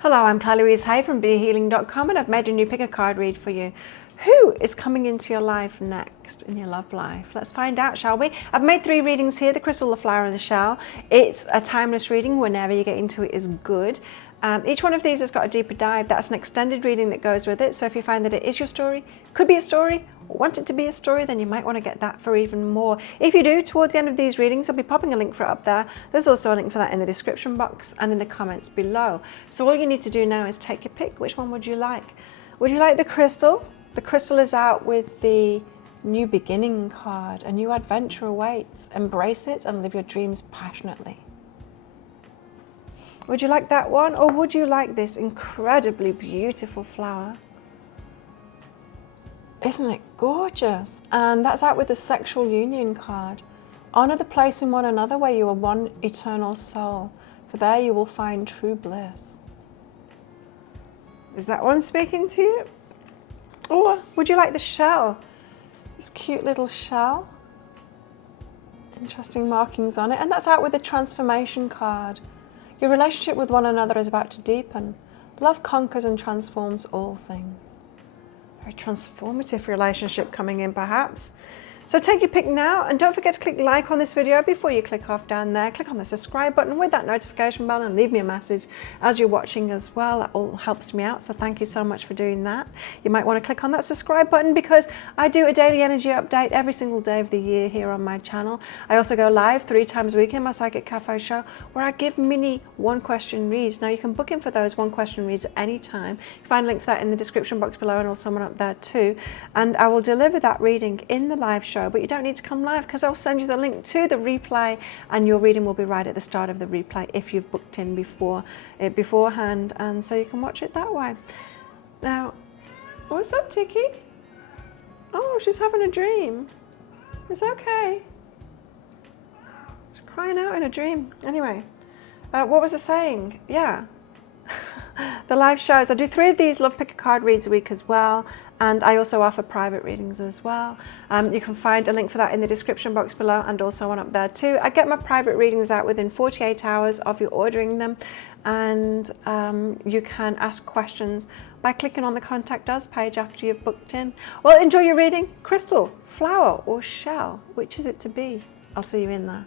Hello, I'm Claire Louise Hay from BeHealing.com, and I've made a new pick a card read for you. Who is coming into your life next in your love life? Let's find out, shall we? I've made 3 readings here, the crystal, the flower and the shell. It's a timeless reading. Whenever you get into it is good. Each one of these has got a deeper dive. That's an extended reading that goes with it. So if you find that it is your story, could be a story, or want it to be a story, then you might want to get that for even more. If you do, towards the end of these readings, I'll be popping a link for it up there. There's also a link for that in the description box and in the comments below. So all you need to do now is take your pick. Which one would you like? Would you like the crystal? The crystal is out with the new beginning card. A new adventure awaits. Embrace it and live your dreams passionately. Would you like that one, or would you like this incredibly beautiful flower? Isn't it gorgeous? And that's out with the sexual union card. Honor the place in one another where you are one eternal soul, for there you will find true bliss. Is that one speaking to you? Or would you like the shell? This cute little shell. Interesting markings on it. And that's out with the transformation card. Your relationship with one another is about to deepen. Love conquers and transforms all things. Very transformative relationship coming in, perhaps. So take your pick now, and don't forget to click like on this video before you click off down there. Click on the subscribe button with that notification bell and leave me a message as you're watching as well. That all helps me out, so thank you so much for doing that. You might want to click on that subscribe button because I do a daily energy update every single day of the year here on my channel. I also go live 3 times a week in my Psychic Cafe show where I give mini 1-question reads. Now you can book in for those 1-question reads at any time. You can find a link for that in the description box below and also one up there too. And I will deliver that reading in the live show. But you don't need to come live because I'll send you the link to the replay, and your reading will be right at the start of the replay if you've booked in beforehand, and so you can watch it that way. Now, what's up, Tiki? Oh, she's having a dream. It's okay. She's crying out in a dream. Anyway, what was I saying? Yeah. The live shows. I do 3 of these Love Pick a Card reads a week as well, and I also offer private readings as well. You can find a link for that in the description box below and also one up there too. I get my private readings out within 48 hours of you ordering them, and you can ask questions by clicking on the Contact Us page after you've booked in. Well, enjoy your reading. Crystal, flower or shell, which is it to be? I'll see you in there.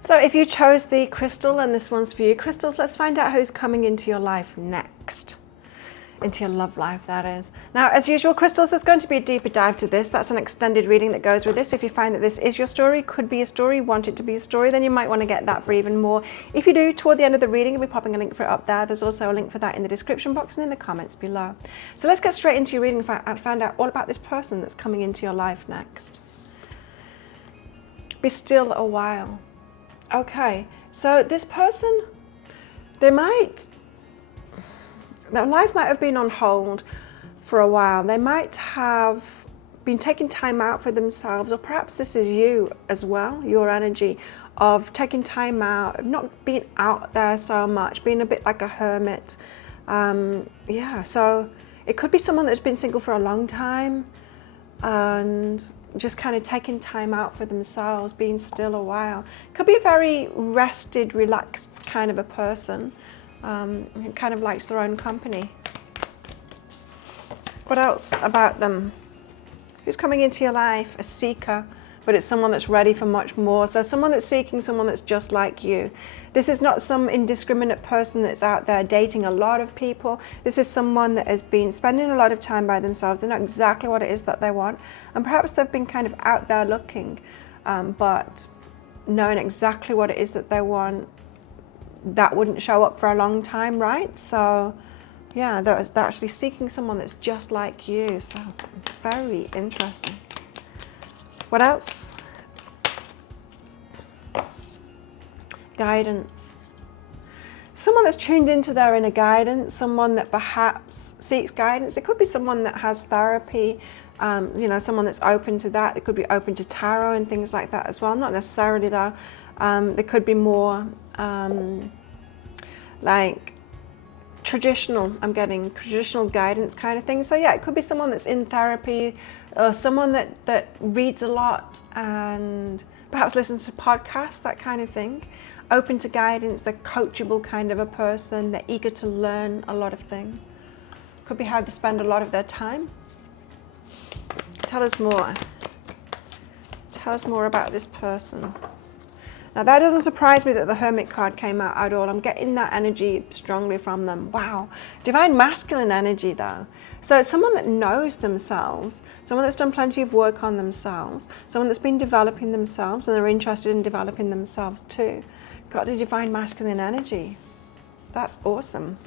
So if you chose the crystal, and this one's for you, crystals, let's find out who's coming into your life next. Into your love life, that is. Now, as usual, crystals, there's going to be a deeper dive to this. That's an extended reading that goes with this. If you find that this is your story, could be a story, want it to be a story, then you might want to get that for even more. If you do, toward the end of the reading, I'll be popping a link for it up there. There's also a link for that in the description box and in the comments below. So let's get straight into your reading and find out all about this person that's coming into your life next. Be still a while. Okay, so this person, their life might have been on hold for a while. They might have been taking time out for themselves, or perhaps this is you as well, your energy of taking time out, of not being out there so much, being a bit like a hermit. Yeah, so it could be someone that's been single for a long time and just kind of taking time out for themselves, being still a while. Could be a very rested, relaxed kind of a person. Who kind of likes their own company. What else about them? Who's coming into your life? A seeker, but it's someone that's ready for much more. So someone that's seeking someone that's just like you. This is not some indiscriminate person that's out there dating a lot of people. This is someone that has been spending a lot of time by themselves. They know exactly what it is that they want, and perhaps they've been kind of out there looking, but knowing exactly what it is that they want, that wouldn't show up for a long time, right? So yeah, they're actually seeking someone that's just like you. So very interesting. What else? Guidance. Someone that's tuned into their inner guidance, someone that perhaps seeks guidance. It could be someone that has therapy, you know, someone that's open to that. It could be open to tarot and things like that as well. Not necessarily though. There could be more like traditional, I'm getting traditional guidance kind of thing. So yeah, it could be someone that's in therapy, or someone that reads a lot and perhaps listens to podcasts, that kind of thing. open to guidance, they're coachable kind of a person, they're eager to learn a lot of things. Could be how they spend a lot of their time. Tell us more. Tell us more about this person. Now that doesn't surprise me that the Hermit card came out at all. I'm getting that energy strongly from them. Wow. Divine Masculine energy though. So it's someone that knows themselves, someone that's done plenty of work on themselves, someone that's been developing themselves and they're interested in developing themselves too. Got the Divine Masculine energy. That's awesome.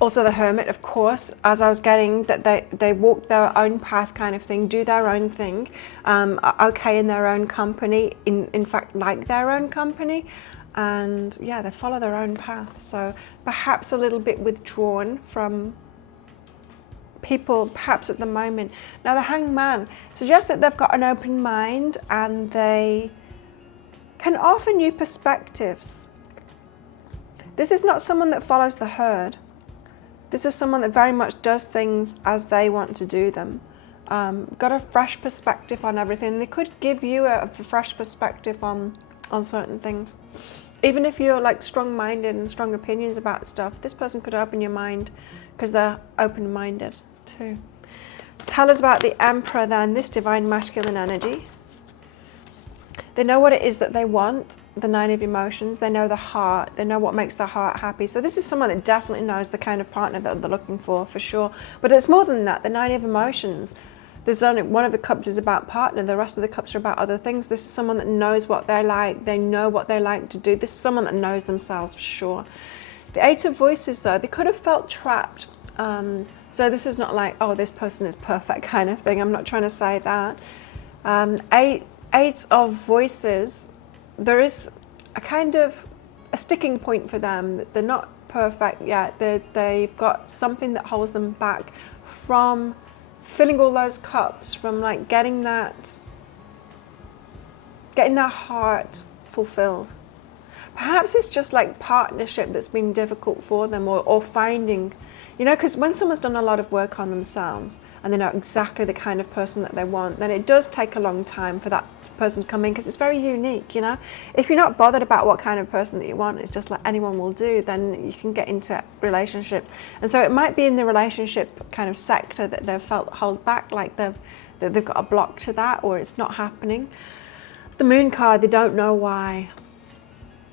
Also the Hermit, of course, as I was getting, that they walk their own path kind of thing, do their own thing, are okay in their own company, in fact like their own company, and yeah, they follow their own path. So perhaps a little bit withdrawn from people perhaps at the moment. Now the Hanged Man suggests that they've got an open mind and they can offer new perspectives. This is not someone that follows the herd. This is someone that very much does things as they want to do them. Got a fresh perspective on everything. They could give you a fresh perspective on certain things. Even if you're like strong-minded and strong opinions about stuff, this person could open your mind because they're open-minded too. Tell us about the Emperor then, this Divine Masculine energy. They know what it is that they want, the 9 of emotions. They know the heart. They know what makes their heart happy. So this is someone that definitely knows the kind of partner that they're looking for sure. But it's more than that, the 9 of emotions. There's only one of the cups is about partner. The rest of the cups are about other things. This is someone that knows what they like. They know what they like to do. This is someone that knows themselves for sure. The 8 of Voices though, they could have felt trapped. So this is not like, oh, this person is perfect kind of thing. I'm not trying to say that. Eight of Voices, there is a kind of a sticking point for them. They're not perfect yet. They've got something that holds them back from filling all those cups, from like getting their heart fulfilled. Perhaps it's just like partnership that's been difficult for them, or finding, you know, because when someone's done a lot of work on themselves and they know exactly the kind of person that they want, then it does take a long time for that person to come in, because it's very unique, you know. If you're not bothered about what kind of person that you want, it's just like anyone will do, then you can get into relationships. And so it might be in the relationship kind of sector that they've felt held back, like they've got a block to that, or it's not happening. The Moon card, they don't know why.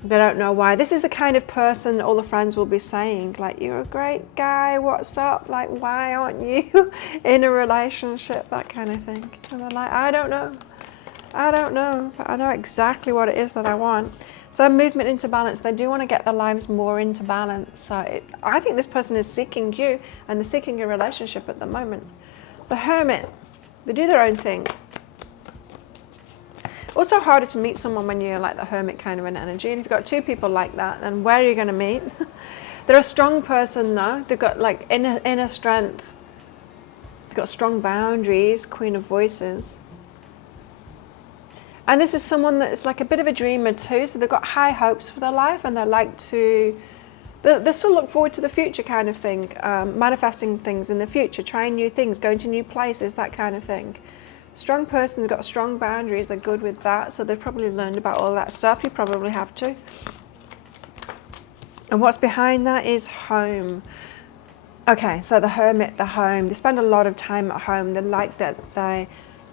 They don't know why. This is the kind of person all the friends will be saying, like, you're a great guy, what's up? Like, why aren't you in a relationship? That kind of thing. And they're like, I don't know, but I know exactly what it is that I want. So movement into balance. They do want to get their lives more into balance. So I think this person is seeking you, and they're seeking a relationship at the moment. The Hermit, they do their own thing. Also harder to meet someone when you're like the Hermit kind of an energy. And if you've got 2 people like that, then where are you going to meet? They're a strong person though. They've got like inner strength. They've got strong boundaries, Queen of Voices. And this is someone that's like a bit of a dreamer too. So they've got high hopes for their life, and they still look forward to the future kind of thing. Manifesting things in the future, trying new things, going to new places, that kind of thing. Strong person, they've got strong boundaries, they're good with that, so they've probably learned about all that stuff. You probably have to. And what's behind that is home. Okay, so the Hermit, the home, they spend a lot of time at home. They like that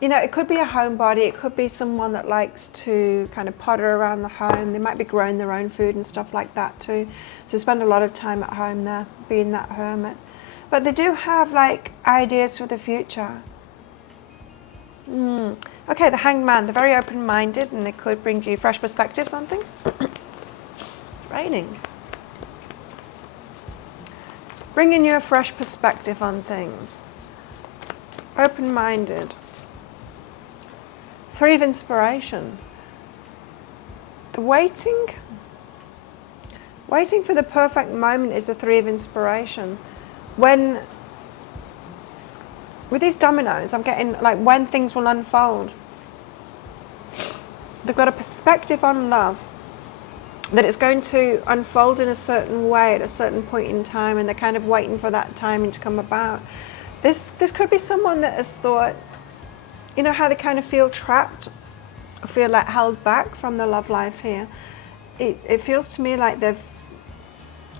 it could be a homebody, it could be someone that likes to kind of potter around the home. They might be growing their own food and stuff like that too. So they spend a lot of time at home there, being that Hermit. But they do have like ideas for the future. Okay, the Hanged Man, they're very open-minded, and they could bring you fresh perspectives on things. It's raining. Bringing you a fresh perspective on things. Open-minded. 3 of Inspiration. The waiting for the perfect moment is the 3 of Inspiration. With these dominoes, I'm getting like when things will unfold. They've got a perspective on love, that it's going to unfold in a certain way at a certain point in time, and they're kind of waiting for that timing to come about. This could be someone that has thought, you know how they kind of feel trapped, or feel like held back from the love life here. it feels to me like they've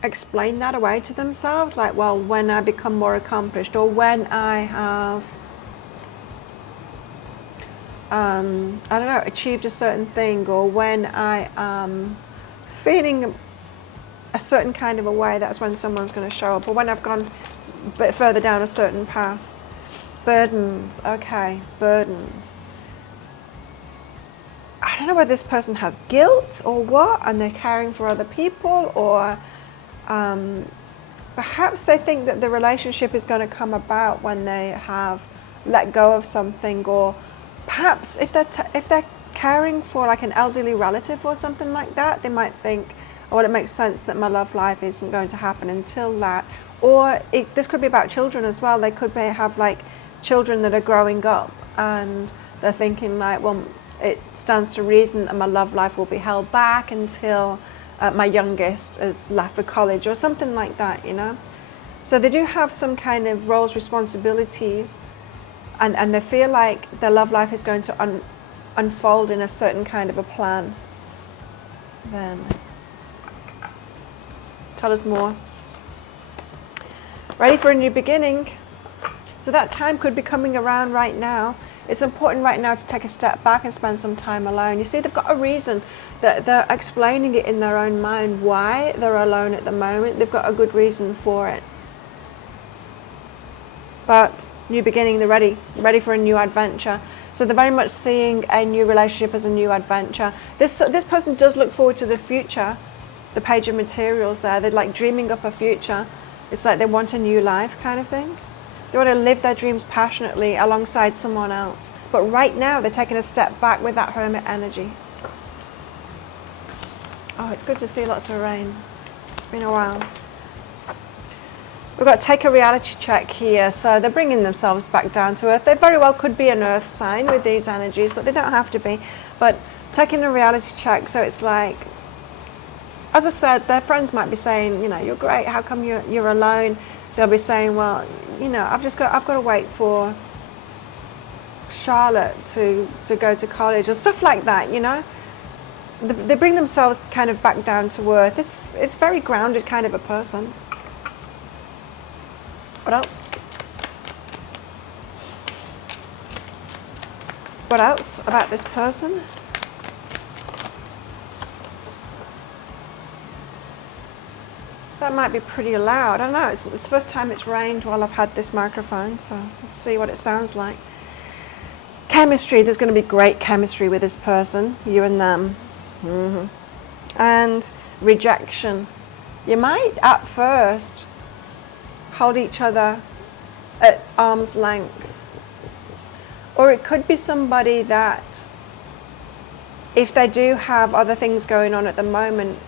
explained that away to themselves, like, well, when I become more accomplished, or when I have I don't know, achieved a certain thing, or when I am feeling a certain kind of a way, that's when someone's going to show up, or when I've gone a bit further down a certain path. Burdens, okay, burdens. I don't know whether this person has guilt or what, and they're caring for other people, or perhaps they think that the relationship is going to come about when they have let go of something, or perhaps if they're caring for like an elderly relative or something like that, they might think, oh, well, it makes sense that my love life isn't going to happen until that. Or this could be about children as well. They could have like children that are growing up, and they're thinking like, well, it stands to reason that my love life will be held back until my youngest has left for college or something like that, you know. So they do have some kind of roles, responsibilities, and they feel like their love life is going to unfold in a certain kind of a plan. Then tell us more. Ready for a new beginning. So that time could be coming around right now. It's important right now to take a step back and spend some time alone. You see, they've got a reason. That they're explaining it in their own mind why they're alone at the moment. They've got a good reason for it. But new beginning, they're ready for a new adventure. So they're very much seeing a new relationship as a new adventure. This person does look forward to the future. The page of materials there, they're like dreaming up a future. It's like they want a new life kind of thing. They want to live their dreams passionately alongside someone else. But right now they're taking a step back with that hermit energy. Oh, it's good to see lots of rain. It's been a while. We've got to take a reality check here. So they're bringing themselves back down to earth. They very well could be an earth sign with these energies, but they don't have to be. But taking a reality check, so it's like, as I said, their friends might be saying, you know, you're great, how come you're alone? They'll be saying, well, you know, I've got to wait for Charlotte to go to college, or stuff like that, you know. They bring themselves kind of back down to earth. It's very grounded kind of a person. What else? What else about this person? That might be pretty loud. I don't know. It's the first time it's rained while I've had this microphone, so let's see what it sounds like. Chemistry. There's going to be great chemistry with this person, you and them. Mm-hmm. And rejection. You might at first hold each other at arm's length. Or it could be somebody that, if they do have other things going on at the moment,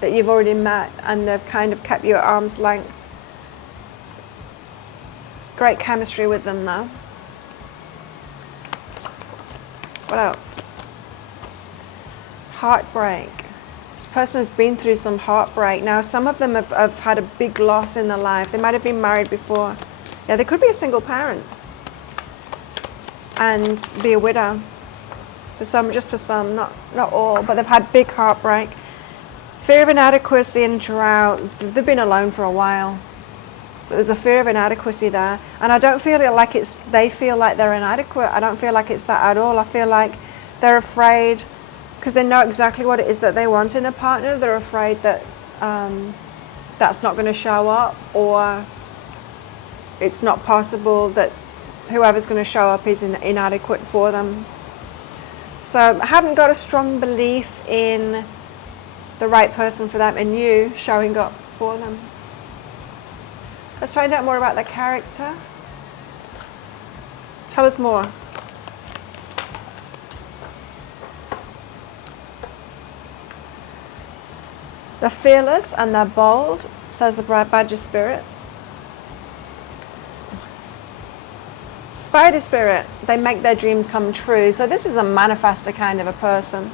that you've already met and they've kind of kept you at arm's length. Great chemistry with them though. What else? Heartbreak. This person has been through some heartbreak. Now some of them have had a big loss in their life. They might have been married before. Yeah, they could be a single parent and be a widow. For some, just for some, not all, but they've had big heartbreak. Fear of inadequacy and drought. They've been alone for a while. But there's a fear of inadequacy there. And I don't feel it like they feel like they're inadequate. I don't feel like it's that at all. I feel like they're afraid, because they know exactly what it is that they want in a partner. They're afraid that that's not going to show up, or it's not possible that whoever's going to show up is inadequate for them. So I haven't got a strong belief in the right person for them and you showing up for them. Let's find out more about their character. Tell us more. They're fearless and they're bold, says the Badger Spirit. Spider Spirit, they make their dreams come true. So this is a manifester kind of a person.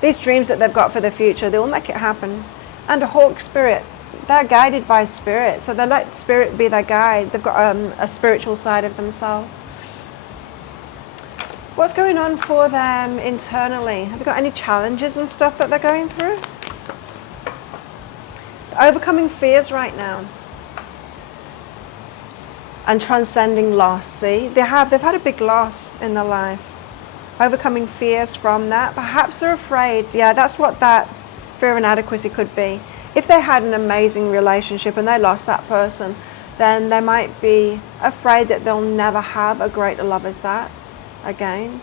These dreams that they've got for the future, they will make it happen. And a Hawk Spirit, they're guided by Spirit. So they let Spirit be their guide. They've got a spiritual side of themselves. What's going on for them internally? Have they got any challenges and stuff that they're going through? They're overcoming fears right now. And transcending loss, see? They've had a big loss in their life. Overcoming fears from that. Perhaps they're afraid. Yeah, that's what that fear of inadequacy could be. If they had an amazing relationship and they lost that person, then they might be afraid that they'll never have a greater love as that again.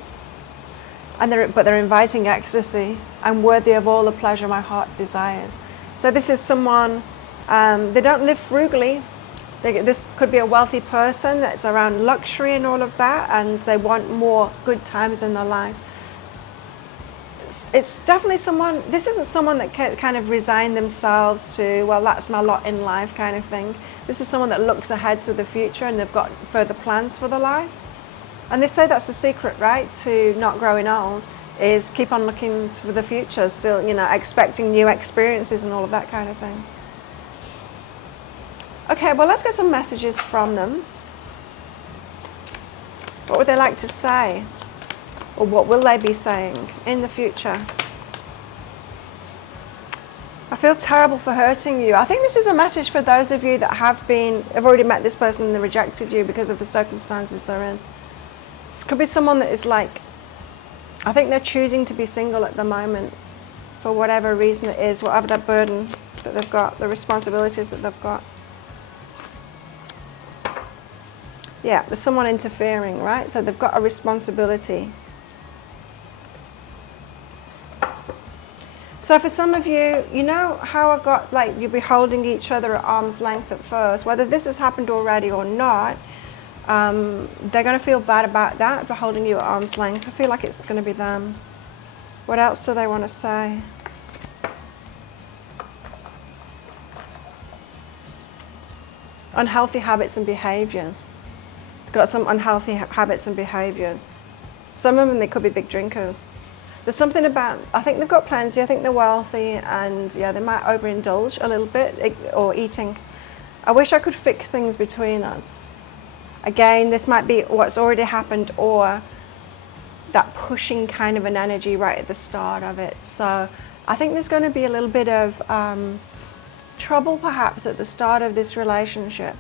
But they're inviting ecstasy. I'm worthy of all the pleasure my heart desires. So this is someone, they don't live frugally. This could be a wealthy person that's around luxury and all of that, and they want more good times in their life. It's definitely someone, this isn't someone that can kind of resign themselves to, well, that's my lot in life kind of thing. This is someone that looks ahead to the future and they've got further plans for their life. And they say that's the secret, right, to not growing old, is keep on looking to the future, still, you know, expecting new experiences and all of that kind of thing. Okay, well, let's get some messages from them. What would they like to say? Or what will they be saying in the future? I feel terrible for hurting you. I think this is a message for those of you that have already met this person and they rejected you because of the circumstances they're in. This could be someone that is like, I think they're choosing to be single at the moment for whatever reason it is, whatever that burden that they've got, the responsibilities that they've got. Yeah, there's someone interfering, right? So they've got a responsibility. So for some of you, you know how I got, like, you'll be holding each other at arm's length at first. Whether this has happened already or not, they're going to feel bad about that, for holding you at arm's length. I feel like it's going to be them. What else do they want to say? Unhealthy habits and behaviors. Got some unhealthy habits and behaviors. Some of them, they could be big drinkers. There's something about, I think they've got plenty, I think they're wealthy, and yeah, they might overindulge a little bit, or eating. I wish I could fix things between us. Again, this might be what's already happened, or that pushing kind of an energy right at the start of it. So I think there's going to be a little bit of trouble perhaps at the start of this relationship,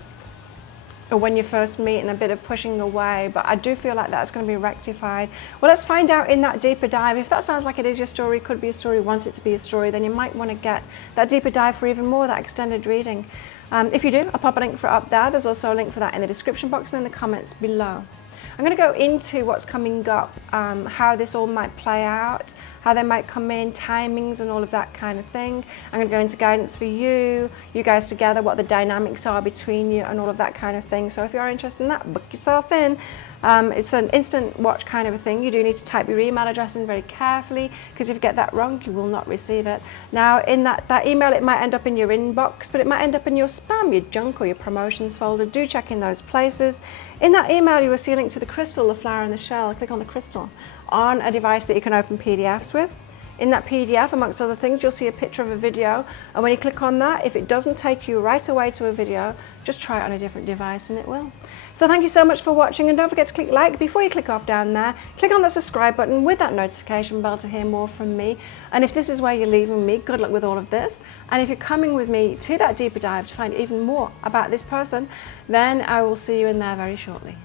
or when you first meet, and a bit of pushing away, but I do feel like that's going to be rectified. Well, let's find out in that deeper dive. If that sounds like it is your story, could be a story, want it to be a story, then you might want to get that deeper dive for even more, that extended reading. If you do, I'll pop a link for it up there. There's also a link for that in the description box and in the comments below. I'm going to go into what's coming up, how this all might play out, how they might come in, timings and all of that kind of thing. I'm going to go into guidance for you guys together, what the dynamics are between you and all of that kind of thing. So if you're interested in that, book yourself in. It's an instant watch kind of a thing. You do need to type your email address in very carefully, because if you get that wrong, you will not receive it. Now, in that email, it might end up in your inbox, but it might end up in your spam, your junk, or your promotions folder. Do check in those places. In that email, you will see a link to the crystal, the flower, and the shell. Click on the crystal on a device that you can open PDFs with. In that PDF, amongst other things, you'll see a picture of a video, and when you click on that, if it doesn't take you right away to a video, just try it on a different device and it will. So thank you so much for watching, and don't forget to click like before you click off down there. Click on that subscribe button with that notification bell to hear more from me. And if this is where you're leaving me, good luck with all of this. And if you're coming with me to that deeper dive to find even more about this person, then I will see you in there very shortly.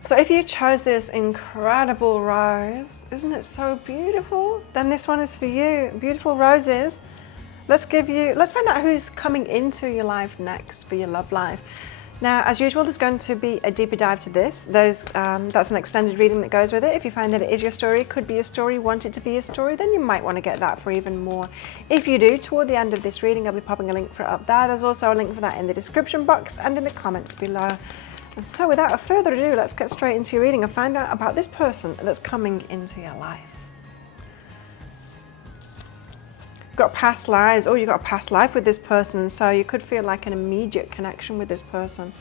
So if you chose this incredible rose, isn't it so beautiful? Then this one is for you. Beautiful roses. Let's find out who's coming into your life next for your love life. Now, as usual, there's going to be a deeper dive to this. That's an extended reading that goes with it. If you find that it is your story, could be a story, want it to be a story, then you might want to get that for even more. If you do, toward the end of this reading, I'll be popping a link for it up there. There's also a link for that in the description box and in the comments below. And so without further ado, let's get straight into your reading and find out about this person that's coming into your life. Got past lives. Oh, you've got a past life with this person, so you could feel like an immediate connection with this person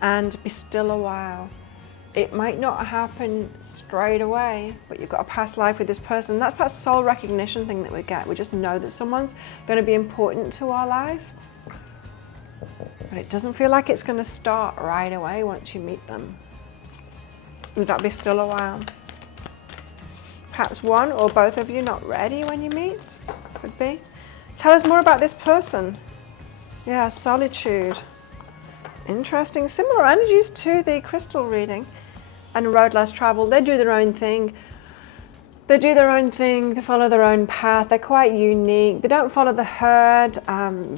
and be still a while. It might not happen straight away, but you've got a past life with this person. That's that soul recognition thing that we get. We just know that someone's going to be important to our life, but it doesn't feel like it's going to start right away once you meet them. Would that be still a while? Perhaps one or both of you not ready when you meet? Could be. Tell us more about this person. Yeah, solitude. Interesting. Similar energies to the crystal reading. And road less traveled. They do their own thing. They do their own thing. They follow their own path. They're quite unique. They don't follow the herd.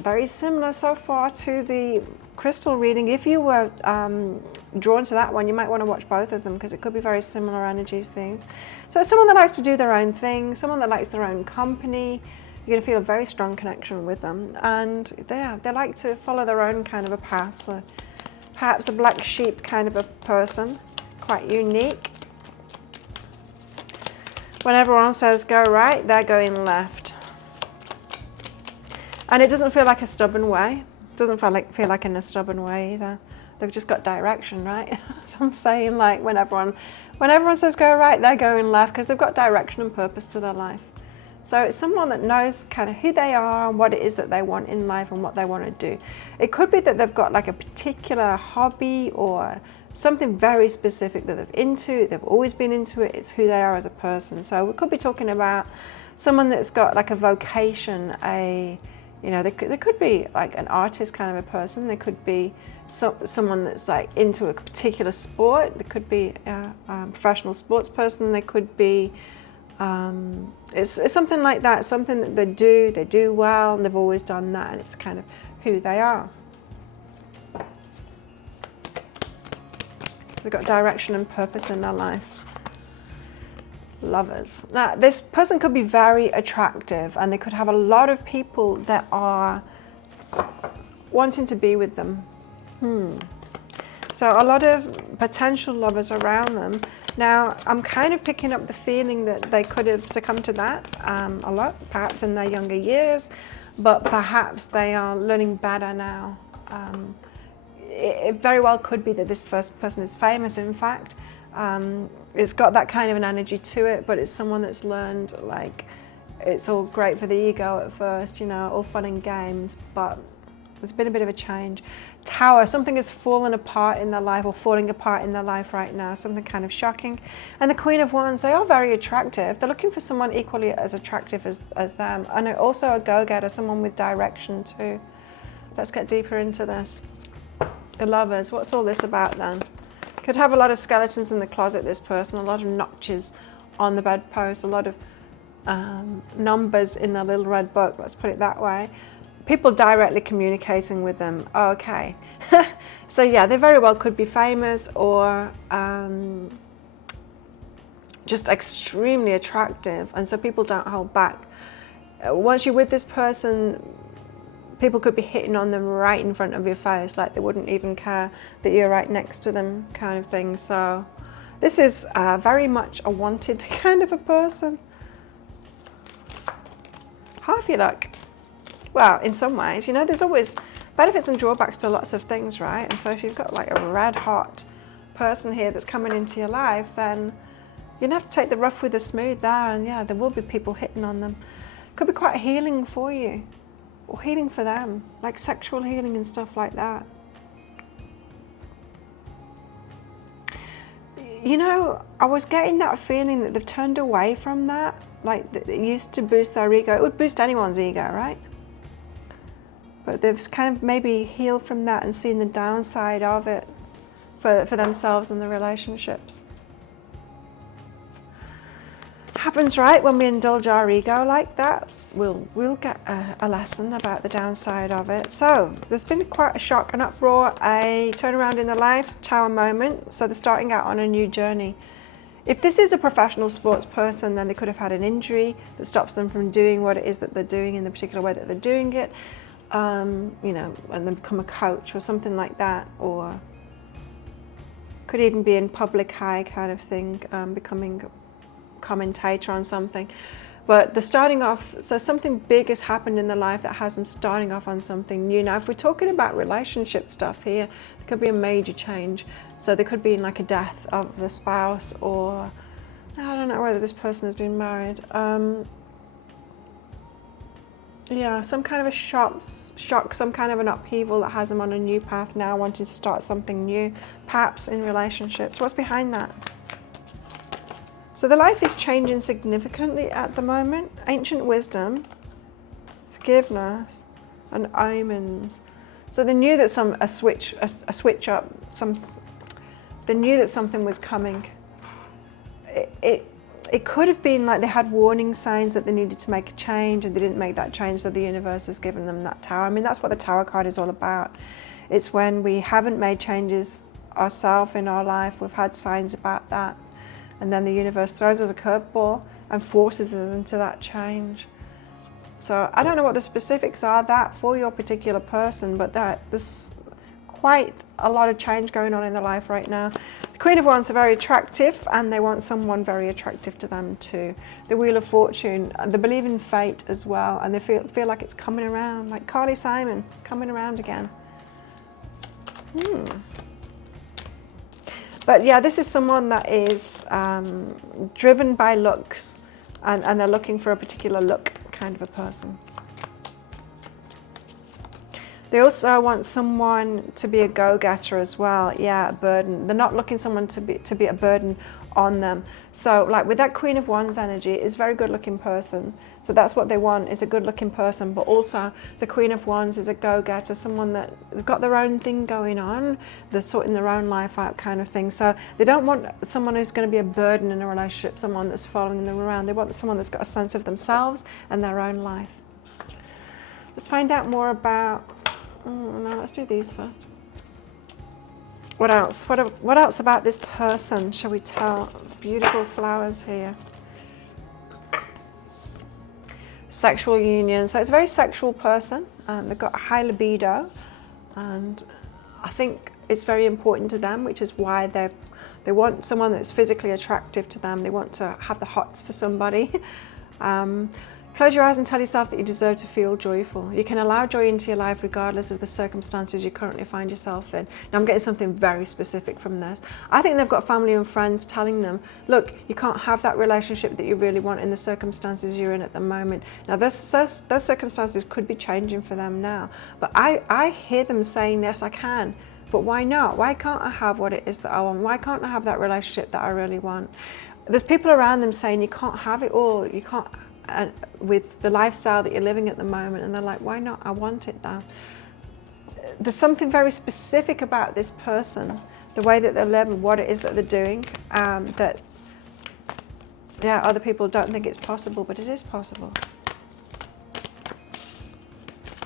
Very similar so far to the crystal reading. If you were drawn to that one, you might want to watch both of them because it could be very similar energies, things. So it's someone that likes to do their own thing, someone that likes their own company. You're going to feel a very strong connection with them. And they like to follow their own kind of a path. So perhaps a black sheep kind of a person, quite unique. When everyone says go right, they're going left. And it doesn't feel like a stubborn way. It doesn't feel like in a stubborn way either. They've just got direction, right? So I'm saying, like, when everyone says go right, they're going left because they've got direction and purpose to their life. So it's someone that knows kind of who they are and what it is that they want in life and what they want to do. It could be that they've got like a particular hobby or something very specific that they're into. They've always been into it. It's who they are as a person. So we could be talking about someone that's got like a vocation, they could be like an artist kind of a person. They could be someone that's like into a particular sport. They could be a professional sports person. They could be, it's something like that, something that they do well, and they've always done that, and it's kind of who they are. So they've got direction and purpose in their life. Lovers. Now, this person could be very attractive, and they could have a lot of people that are wanting to be with them. So a lot of potential lovers around them. Now, I'm kind of picking up the feeling that they could have succumbed to that a lot, perhaps in their younger years, but perhaps they are learning better now. It very well could be that this first person is famous, in fact. It's got that kind of an energy to it, but it's someone that's learned, like, it's all great for the ego at first, all fun and games, but there's been a bit of a change. Tower, something has fallen apart in their life or falling apart in their life right now, something kind of shocking. And the Queen of Wands, they are very attractive. They're looking for someone equally as attractive as them. And also a go-getter, someone with direction too. Let's get deeper into this. The Lovers, what's all this about then? Could have a lot of skeletons in the closet, this person, a lot of notches on the bedpost, a lot of numbers in their little red book, let's put it that way. People directly communicating with them. Oh, okay. So yeah, they very well could be famous or just extremely attractive, and so people don't hold back. Once you're with this person, people could be hitting on them right in front of your face, like they wouldn't even care that you're right next to them, kind of thing. So this is very much a wanted kind of a person. Half your luck. Well, in some ways, there's always benefits and drawbacks to lots of things, right? And so if you've got like a red hot person here that's coming into your life, then you're gonna have to take the rough with the smooth there, and yeah, there will be people hitting on them. Could be quite healing for you, or healing for them, like sexual healing and stuff like that. I was getting that feeling that they've turned away from that, like it used to boost their ego. It would boost anyone's ego, right? But they've kind of maybe healed from that and seen the downside of it for themselves and the relationships. Happens, right? When we indulge our ego like that, we'll get a lesson about the downside of it. So there's been quite a shock, an uproar, a turnaround in their life, Tower moment. So they're starting out on a new journey. If this is a professional sports person, then they could have had an injury that stops them from doing what it is that they're doing in the particular way that they're doing it. And then become a coach or something like that, or could even be in public eye kind of thing, becoming a commentator on something. But they're starting off, so something big has happened in their life that has them starting off on something new. Now, if we're talking about relationship stuff here, there could be a major change. So there could be like a death of the spouse, or I don't know whether this person has been married. Yeah, some kind of a shock, some kind of an upheaval that has them on a new path now, wanting to start something new, perhaps in relationships. What's behind that? So the life is changing significantly at the moment. Ancient wisdom, forgiveness, and omens. So they knew that a switch up, they knew that something was coming. It could have been like they had warning signs that they needed to make a change and they didn't make that change, so the universe has given them that tower. I mean, that's what the tower card is all about. It's when we haven't made changes ourselves in our life, we've had signs about that, and then the universe throws us a curveball and forces us into that change. So I don't know what the specifics are that for your particular person, but there's quite a lot of change going on in their life right now. The Queen of Wands are very attractive, and they want someone very attractive to them too. The Wheel of Fortune, they believe in fate as well, and they feel like it's coming around, like Carly Simon, it's coming around again. But yeah, this is someone that is driven by looks, and they're looking for a particular look kind of a person. They also want someone to be a go-getter as well. Yeah, a burden. They're not looking someone to be a burden on them. So like with that Queen of Wands energy, is a very good-looking person. So that's what they want, is a good-looking person. But also the Queen of Wands is a go-getter, someone that they've got their own thing going on. They're sorting their own life out kind of thing. So they don't want someone who's going to be a burden in a relationship, someone that's following them around. They want someone that's got a sense of themselves and their own life. Let's find out more about... no, let's do these first. What else? What else about this person shall we tell? Beautiful flowers here. Sexual union. So it's a very sexual person. They've got a high libido, and I think it's very important to them, which is why they want someone that's physically attractive to them. They want to have the hots for somebody. Close your eyes and tell yourself that you deserve to feel joyful. You can allow joy into your life regardless of the circumstances you currently find yourself in. Now I'm getting something very specific from this. I think they've got family and friends telling them, look, you can't have that relationship that you really want in the circumstances you're in at the moment. Now those circumstances could be changing for them now. But I hear them saying, yes, I can. But why not? Why can't I have what it is that I want? Why can't I have that relationship that I really want? There's people around them saying you can't have it all. You can't. With the lifestyle that you're living at the moment, and they're like, why not? I want it now. There's something very specific about this person, the way that they're living, what it is that they're doing, that yeah, other people don't think it's possible, but it is possible.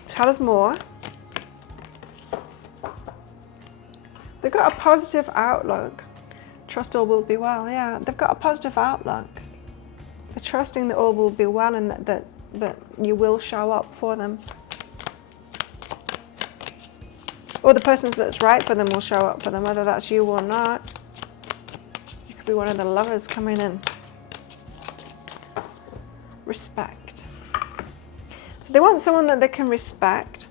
Tell us more. They've got a positive outlook. Trust all will be well. Yeah, they've got a positive outlook. They're trusting that all will be well, and that you will show up for them. Or the person that's right for them will show up for them, whether that's you or not. You could be one of the lovers coming in. Respect. So they want someone that they can respect.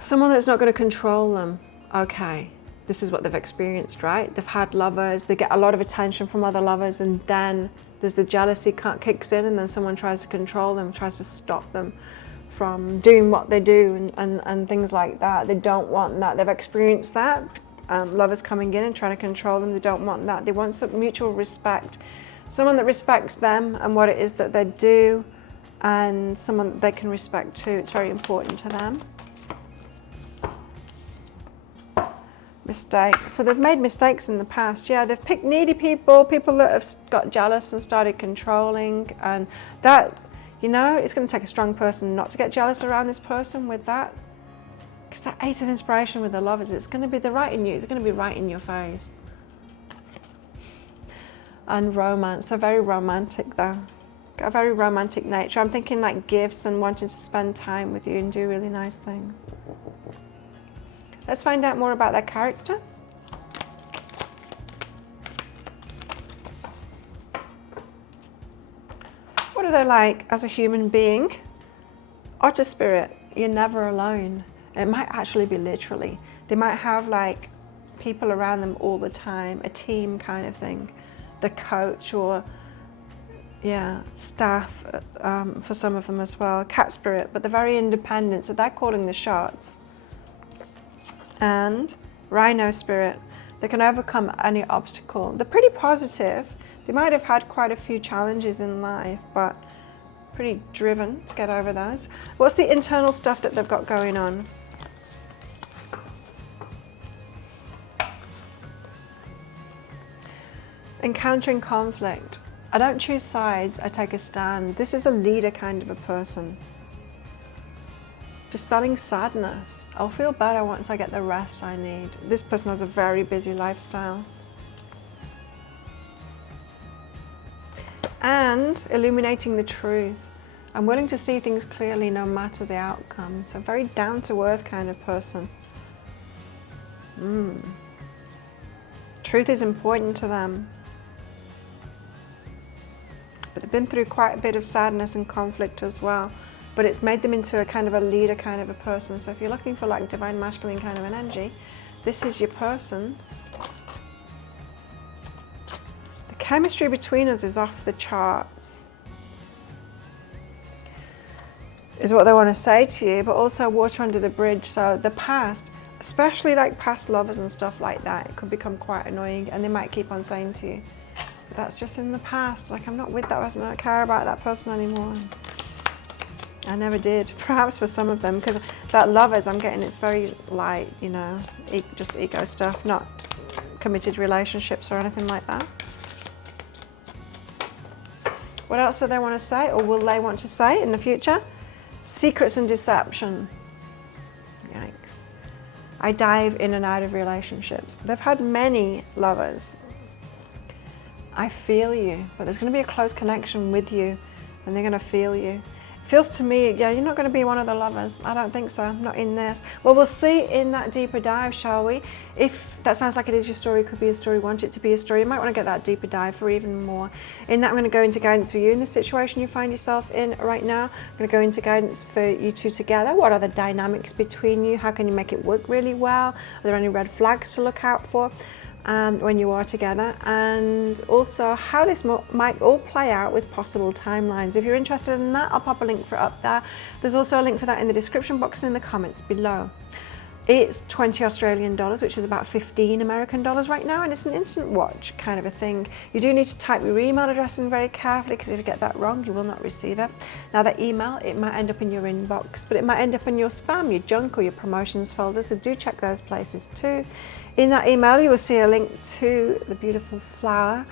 Someone that's not going to control them. Okay. This is what they've experienced, right? They've had lovers, they get a lot of attention from other lovers, and then there's the jealousy kicks in, and then someone tries to control them, tries to stop them from doing what they do, and things like that. They don't want that. They've experienced that. Lovers coming in and trying to control them. They don't want that. They want some mutual respect. Someone that respects them and what it is that they do, and someone that they can respect too. It's very important to them. Mistake. So they've made mistakes in the past. Yeah, they've picked needy people, people that have got jealous and started controlling, and that, you know, it's going to take a strong person not to get jealous around this person with that, because that Eight of Inspiration with the lovers, it's going to be, they're right in you, they're going to be right in your face. And romance, they're very romantic though, got a very romantic nature. I'm thinking like gifts and wanting to spend time with you and do really nice things. Let's find out more about their character. What are they like as a human being? Otter spirit, you're never alone. It might actually be literally. They might have like people around them all the time, a team kind of thing. The coach or, yeah, staff for some of them as well. Cat spirit, but they're very independent, so they're calling the shots. And rhino spirit, They can overcome any obstacle. They're pretty positive. They might have had quite a few challenges in life, but pretty driven to get over those. What's the internal stuff that they've got going on? Encountering conflict. I don't choose sides, I take a stand. This is a leader kind of a person. Dispelling sadness. I'll feel better once I get the rest I need. This person has a very busy lifestyle. And illuminating the truth. I'm willing to see things clearly no matter the outcome. So very down-to-earth kind of person. Truth is important to them. But they've been through quite a bit of sadness and conflict as well. But it's made them into a kind of a leader kind of a person. So if you're looking for like divine masculine kind of an energy, this is your person. The chemistry between us is off the charts, is what they want to say to you, but also water under the bridge. So the past, especially like past lovers and stuff like that, it could become quite annoying, and they might keep on saying to you, that's just in the past, like I'm not with that person, I don't care about that person anymore. I never did, perhaps for some of them, because that lovers, I'm getting it's very light, you know, just ego stuff, not committed relationships or anything like that. What else do they want to say, or will they want to say in the future? Secrets and deception. Yikes. I dive in and out of relationships. They've had many lovers. I feel you, but there's going to be a close connection with you, and they're going to feel you. It feels to me, yeah, you're not going to be one of the lovers. I don't think so, not in this. Well, we'll see in that deeper dive, shall we? If that sounds like it is your story, could be a story, want it to be a story, you might want to get that deeper dive for even more. In that, I'm going to go into guidance for you in the situation you find yourself in right now. I'm going to go into guidance for you two together. What are the dynamics between you? How can you make it work really well? Are there any red flags to look out for when you are together? And also how this might all play out with possible timelines. If you're interested in that, I'll pop a link for it up there. There's also a link for that in the description box and in the comments below. It's 20 Australian dollars, which is about 15 American dollars right now, and it's an instant watch kind of a thing. You do need to type your email address in very carefully, because if you get that wrong, you will not receive it. Now that email, it might end up in your inbox, but it might end up in your spam, your junk, or your promotions folder, so do check those places too. In that email, you will see a link to the beautiful flower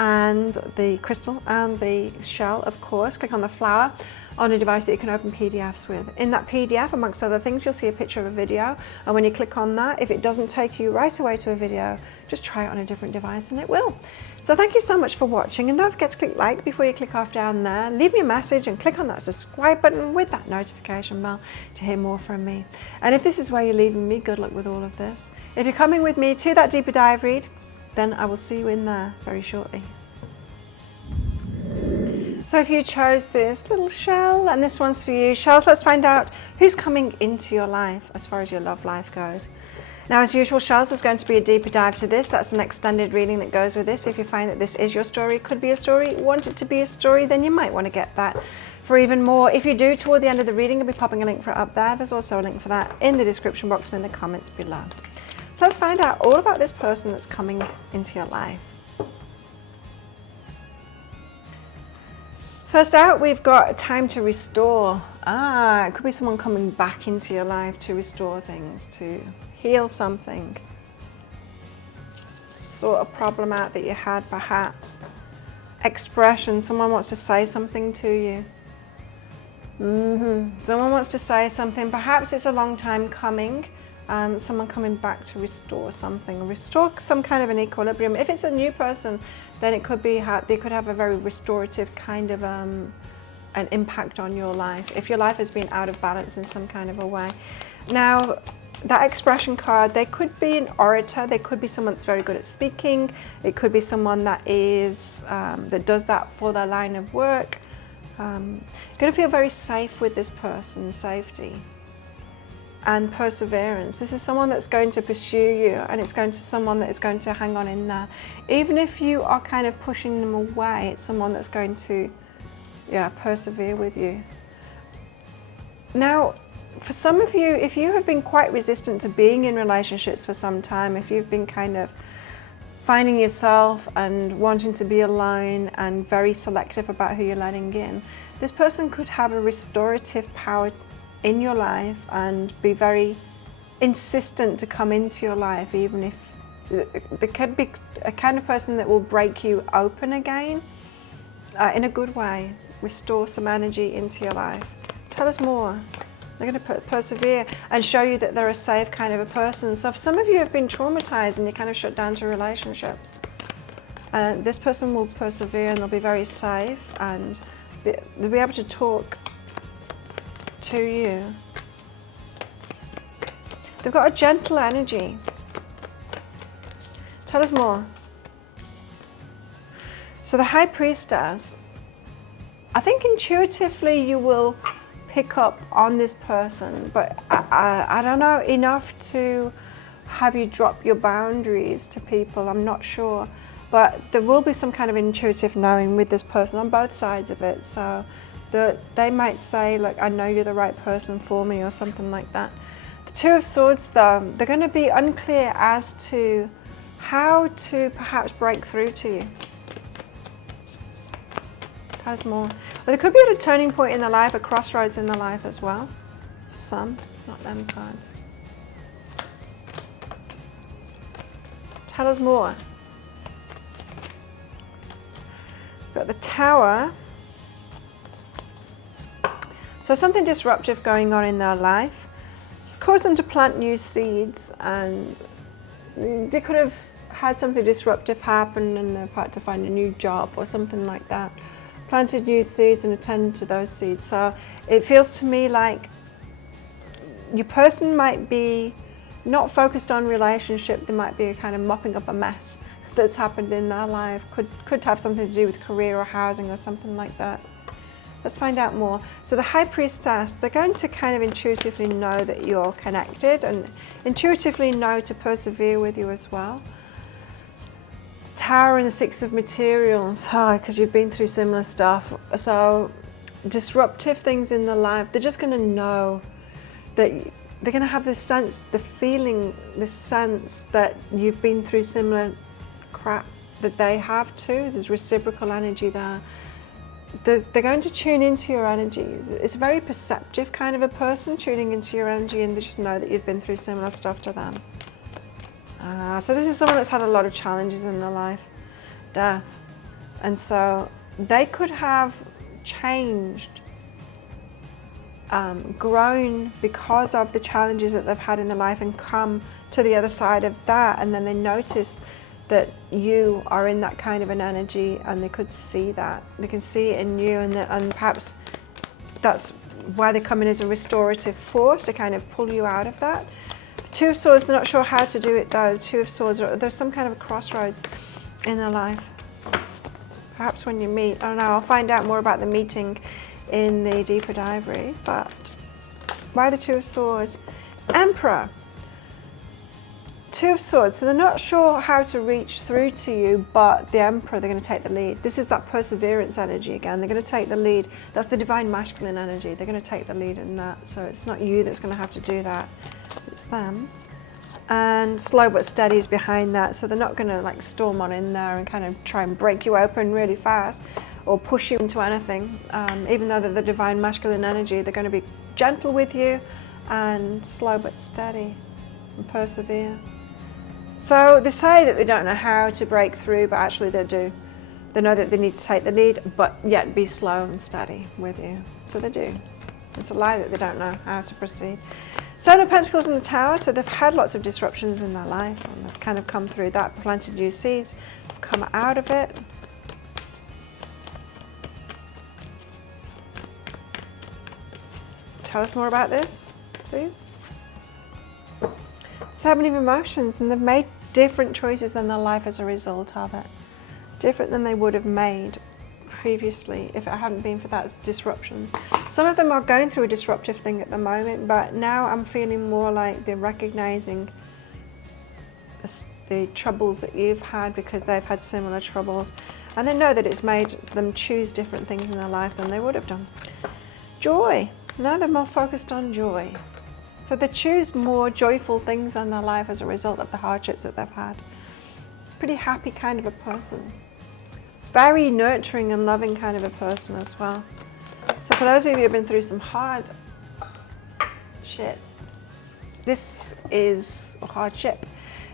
and the crystal and the shell, of course. Click on the flower on a device that you can open PDFs with. In that PDF, amongst other things, you'll see a picture of a video, and when you click on that, if it doesn't take you right away to a video, just try it on a different device and it will. So thank you so much for watching, and don't forget to click like before you click off down there. Leave me a message and click on that subscribe button with that notification bell to hear more from me. And if this is where you're leaving me, good luck with all of this. If you're coming with me to that deeper dive read, then I will see you in there very shortly. So if you chose this little shell, and this one's for you, shells, let's find out who's coming into your life as far as your love life goes. Now, as usual, shells, there's going to be a deeper dive to this. That's an extended reading that goes with this. If you find that this is your story, could be a story, want it to be a story, then you might want to get that for even more. If you do, toward the end of the reading, I'll be popping a link for it up there. There's also a link for that in the description box and in the comments below. So let's find out all about this person that's coming into your life. First out, we've got time to restore. It could be someone coming back into your life to restore things, to heal something, sort of problem out that you had perhaps. Expression, someone wants to say something to you. Someone wants to say something, perhaps it's a long time coming. Someone coming back to restore something, restore some kind of an equilibrium. If it's a new person, then it could be they could have a very restorative kind of an impact on your life, if your life has been out of balance in some kind of a way. Now, that expression card, they could be an orator, they could be someone that's very good at speaking, it could be someone that is that does that for their line of work. You're going to feel very safe with this person, safety and perseverance. This is someone that's going to pursue you, and it's going to someone that is going to hang on in there. Even if you are kind of pushing them away, it's someone that's going to, persevere with you. Now, for some of you, if you have been quite resistant to being in relationships for some time, if you've been kind of finding yourself and wanting to be alone and very selective about who you're letting in. This person could have a restorative power in your life and be very insistent to come into your life, even if they could be a kind of person that will break you open again in a good way, restore some energy into your life. Tell us more. They're going to persevere and show you that they're a safe kind of a person. So if some of you have been traumatized and you kind of shut down to relationships, this person will persevere and they'll be very safe and they'll be able to talk to you. They've got a gentle energy. Tell us more. So the High Priestess, I think intuitively you will pick up on this person, but I don't know enough to have you drop your boundaries to people. I'm not sure. But there will be some kind of intuitive knowing with this person on both sides of it. So they might say, like, I know you're the right person for me, or something like that. The Two of Swords, though, they're going to be unclear as to how to perhaps break through to you. Tell us more. Well, there could be at a turning point in their life, a crossroads in their life as well. Some, it's not them cards. Tell us more. Got the Tower. So something disruptive going on in their life. It's caused them to plant new seeds, and they could have had something disruptive happen and they've had to find a new job or something like that. Planted new seeds and attended to those seeds. So it feels to me like your person might be not focused on relationship. There might be a kind of mopping up a mess that's happened in their life. Could have something to do with career or housing or something like that. Let's find out more. So the High Priestess, they're going to kind of intuitively know that you're connected and intuitively know to persevere with you as well. Tower and the Six of Materials, because you've been through similar stuff. So disruptive things in their life, they're just going to know that they're going to have this sense, the feeling, this sense that you've been through similar crap that they have too. There's reciprocal energy there. They're going to tune into your energy. It's a very perceptive kind of a person, tuning into your energy, and they just know that you've been through similar stuff to them. So this is someone that's had a lot of challenges in their life, death. And so they could have changed, grown because of the challenges that they've had in their life and come to the other side of that, and then they notice that you are in that kind of an energy, and they could see that. They can see it in you, and perhaps that's why they come in as a restorative force to kind of pull you out of that. The Two of Swords, they're not sure how to do it though. The Two of Swords, there's some kind of a crossroads in their life. Perhaps when you meet, I don't know, I'll find out more about the meeting in the deeper diary. But why the Two of Swords? Emperor. Two of Swords, so they're not sure how to reach through to you, but the Emperor, they're going to take the lead. This is that perseverance energy again. They're going to take the lead. That's the divine masculine energy. They're going to take the lead in that. So it's not you that's going to have to do that. It's them. And slow but steady is behind that. So they're not going to like storm on in there and kind of try and break you open really fast or push you into anything. Even though they're the divine masculine energy, they're going to be gentle with you and slow but steady and persevere. So they say that they don't know how to break through, but actually they do. They know that they need to take the lead, but yet be slow and steady with you. So they do. It's a lie that they don't know how to proceed. Seven of Pentacles in the Tower, so they've had lots of disruptions in their life, and they've kind of come through that, planted new seeds, come out of it. Tell us more about this, please. Seven of Emotions, and they've made different choices in their life as a result of it. Different than they would have made previously if it hadn't been for that disruption. Some of them are going through a disruptive thing at the moment, but now I'm feeling more like they're recognizing the troubles that you've had because they've had similar troubles, and they know that it's made them choose different things in their life than they would have done. Joy. Now they're more focused on joy. So they choose more joyful things in their life as a result of the hardships that they've had. pretty happy kind of a person. Very nurturing and loving kind of a person as well. So for those of you who have been through some hard shit, this is a hardship.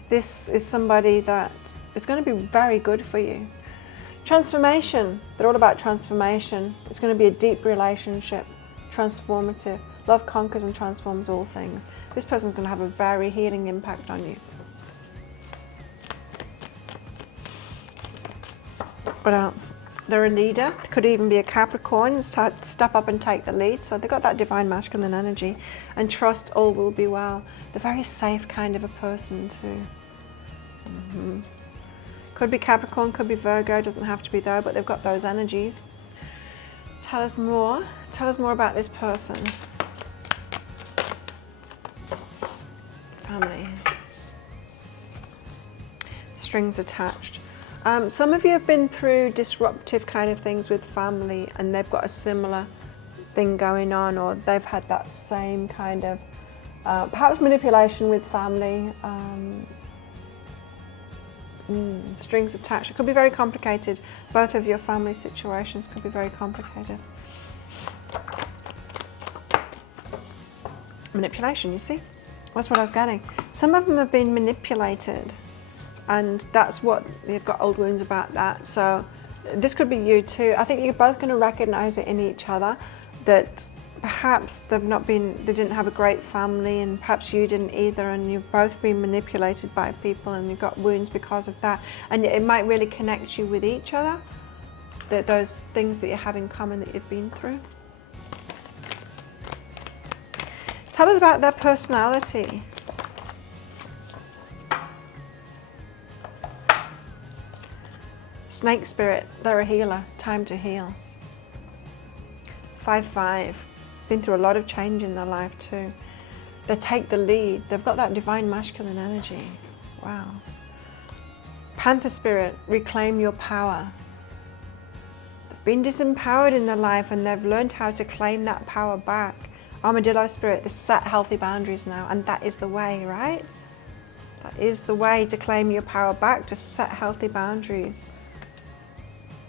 This is somebody that is going to be very good for you. Transformation. They're all about transformation. It's going to be a deep relationship, transformative. Love conquers and transforms all things. This person's going to have a very healing impact on you. What else? They're a leader. Could even be a Capricorn. Step up and take the lead. So they've got that divine masculine energy. And trust all will be well. They're very safe kind of a person too. Could be Capricorn, could be Virgo. Doesn't have to be though, but they've got those energies. Tell us more. Tell us more about this person. Family. Strings attached. Some of you have been through disruptive kind of things with family and they've got a similar thing going on, or they've had that same kind of perhaps manipulation with family, strings attached. It could be very complicated. Both of your family situations could be very complicated. Manipulation, you see? That's what I was getting. Some of them have been manipulated. And that's what they've got old wounds about that. So this could be you too. I think you're both going to recognize it in each other, that perhaps they didn't have a great family, and perhaps you didn't either, and you've both been manipulated by people and you've got wounds because of that. And it might really connect you with each other, those things that you have in common that you've been through. Tell us about their personality. Snake spirit, they're a healer. Time to heal. 5-5. Been through a lot of change in their life too. They take the lead. They've got that divine masculine energy. Wow. Panther spirit, reclaim your power. They've been disempowered in their life and they've learned how to claim that power back. Armadillo spirit, they set healthy boundaries now, and that is the way, right? That is the way to claim your power back, to set healthy boundaries.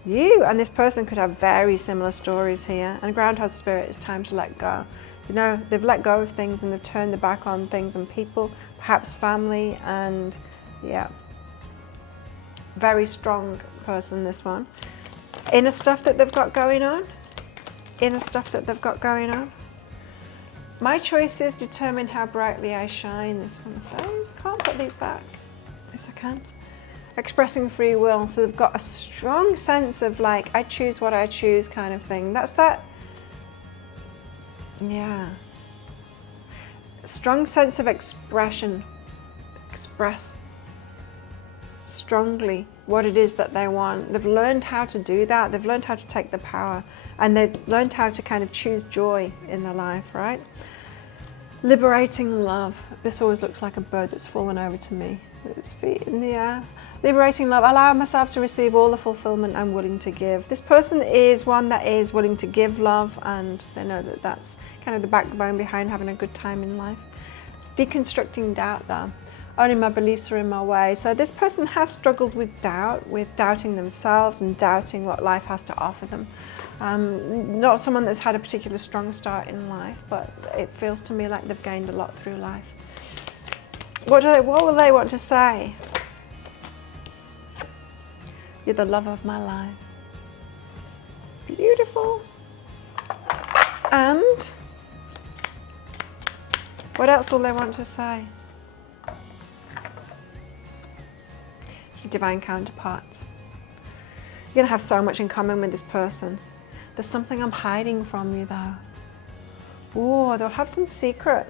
You and this person could have very similar stories here. And Groundhog spirit, it's time to let go. You know, they've let go of things and they've turned their back on things and people, perhaps family, and yeah. Very strong person, this one. Inner stuff that they've got going on. Inner stuff that they've got going on. My choices determine how brightly I shine, this one says. Can't put these back. Yes, I can. Expressing free will, so they've got a strong sense of like, I choose what I choose kind of thing. That's that, yeah. Strong sense of expression. Express strongly what it is that they want. They've learned how to do that. They've learned how to take the power, and they've learned how to kind of choose joy in their life, right? Liberating love. This always looks like a bird that's fallen over to me with its feet in the air. Liberating love. Allow myself to receive all the fulfillment I'm willing to give. This person is one that is willing to give love, and they know that that's kind of the backbone behind having a good time in life. Deconstructing doubt though. Only my beliefs are in my way. So this person has struggled with doubt, with doubting themselves and doubting what life has to offer them. Not someone that's had a particularly strong start in life, but it feels to me like they've gained a lot through life. What will they want to say? You're the love of my life. Beautiful. And what else will they want to say? Divine counterparts. You're going to have so much in common with this person. There's something I'm hiding from you though. Oh, they'll have some secret.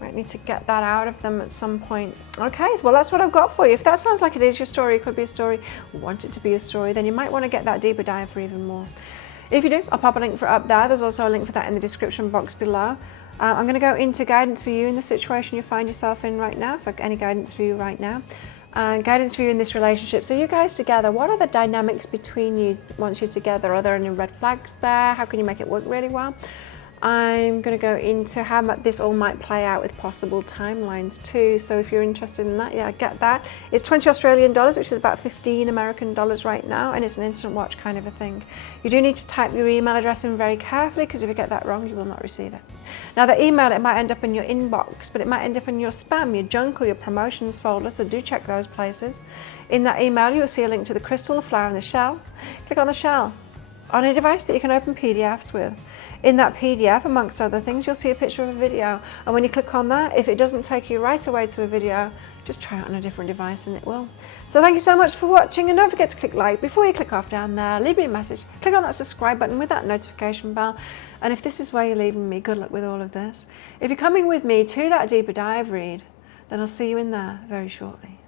Might need to get that out of them at some point. Okay, well that's what I've got for you. If that sounds like it is your story, it could be a story, want it to be a story, then you might want to get that deeper dive for even more. If you do, I'll pop a link for it up there. There's also a link for that in the description box below. I'm going to go into guidance for you in the situation you find yourself in right now, so any guidance for you right now. Guidance for you in this relationship. So you guys together, what are the dynamics between you once you're together? Are there any red flags there? How can you make it work really well? I'm going to go into how this all might play out with possible timelines too. So if you're interested in that, yeah, I get that. It's 20 Australian dollars, which is about 15 American dollars right now, and it's an instant watch kind of a thing. You do need to type your email address in very carefully, because if you get that wrong, you will not receive it. Now the email, it might end up in your inbox, but it might end up in your spam, your junk, or your promotions folder, so do check those places. In that email, you'll see a link to the crystal, the flower, and the shell. Click on the shell on a device that you can open PDFs with. In that PDF, amongst other things, you'll see a picture of a video. And when you click on that, if it doesn't take you right away to a video, just try it on a different device and it will. So thank you so much for watching, and don't forget to click like before you click off down there. Leave me a message. Click on that subscribe button with that notification bell. And if this is where you're leaving me, good luck with all of this. If you're coming with me to that deeper dive read, then I'll see you in there very shortly.